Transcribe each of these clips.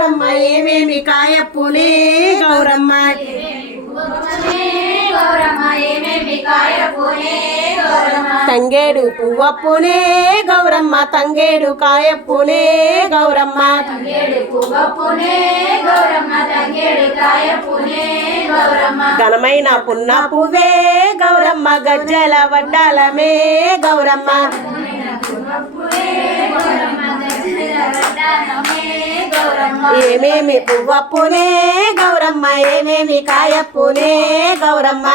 గౌరమ్మ ఏమేమి కాయప్పునే గౌరమ్మ తంగేడు పువ్వప్పునే గౌరమ్మ తంగేడు కాయప్పునే గౌరమ్మ ఘనమైన పున్న పువ్వే గౌరమ్మ గజ్జల వడ్డాలమే గౌరమ్మ ఏమేమి పువ్వప్పునే గౌరమ్మ ఏమేమి కాయప్పునే గౌరమ్మ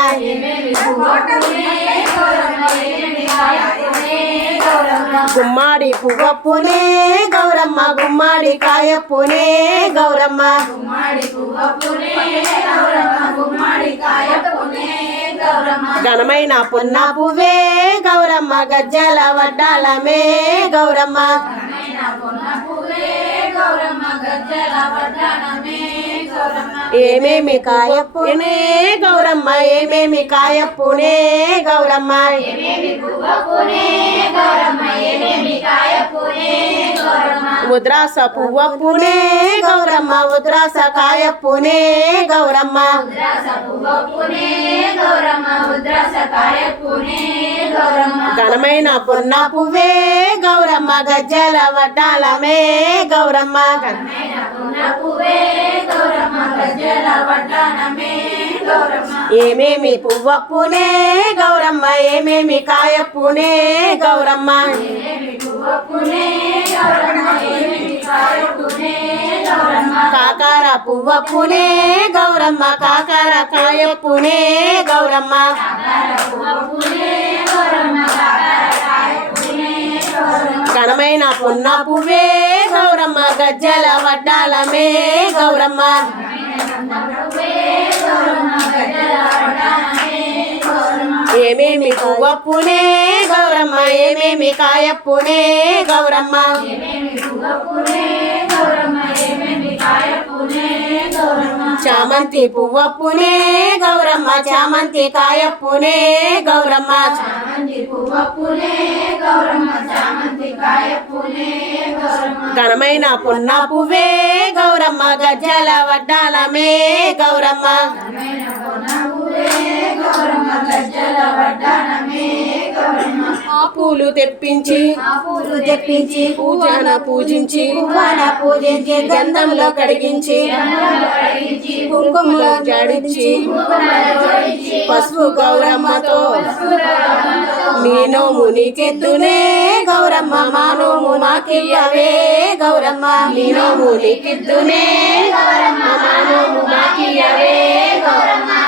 గుమ్మాడి పువ్వప్పునే గౌరమ్మ గుమ్మాడి కాయప్పునే గౌరమ్మ ఘనమైన పున్న పువ్వే గౌరమ్మ గజ్జల వడ్డాలమే గౌరమ్మ ఏమేమి కాయప్పునే గౌరమ్మ ఏమేమి కాయప్పునే గౌరమ్మ ఉద్రాస పువ్వప్పునే గౌరమ్మ ఉద్రాస కాయప్పునే గౌరమ్మ ఘనమైన పున్న పువ్వే గౌరమ్మ గజ్జల వడ్డాలమే గౌరమ్మ ఏమేమి పువ్వప్పునే గౌరమ్మ ఏమేమి కాయప్పునే గౌరమ్మ కాకర పువ్వప్పునే గౌరమ్మ కాకర కాయప్పునే గౌరమ్మ ఘనమైన పున్న పువ్వే గౌరమ్మ గజ్జల వడ్డాలమే గౌరమ్మ ఏమేమి పువ్వప్పునే గౌరమ్మ ఏమేమి కాయప్పునే గౌరమ్మ చామంతి పువ్వప్పునే గౌరమ్మ చామంతి కాయప్పునే గౌరమ్మ ఘనమైన పున్న పువ్వే గౌరమ్మ గజ్జల వడ్డాలమే గౌరమ్మ పూలు తెప్పించి పూజించి గంధంలో కడిగించి కుంకుమలో జాడించి పసుపు గౌరమ్మతో నీ నోము నీకెత్తునే గౌరమ్మ మా నోము మాకియ్యవే గౌరమ్మ నీ నోము నీకెత్తునే మా నోము మాకియ్యవే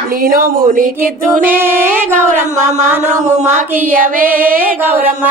నీ నోము నీకెత్తునే గౌరమ్మ మా నోము మాకియ్యవే గౌరమ్మ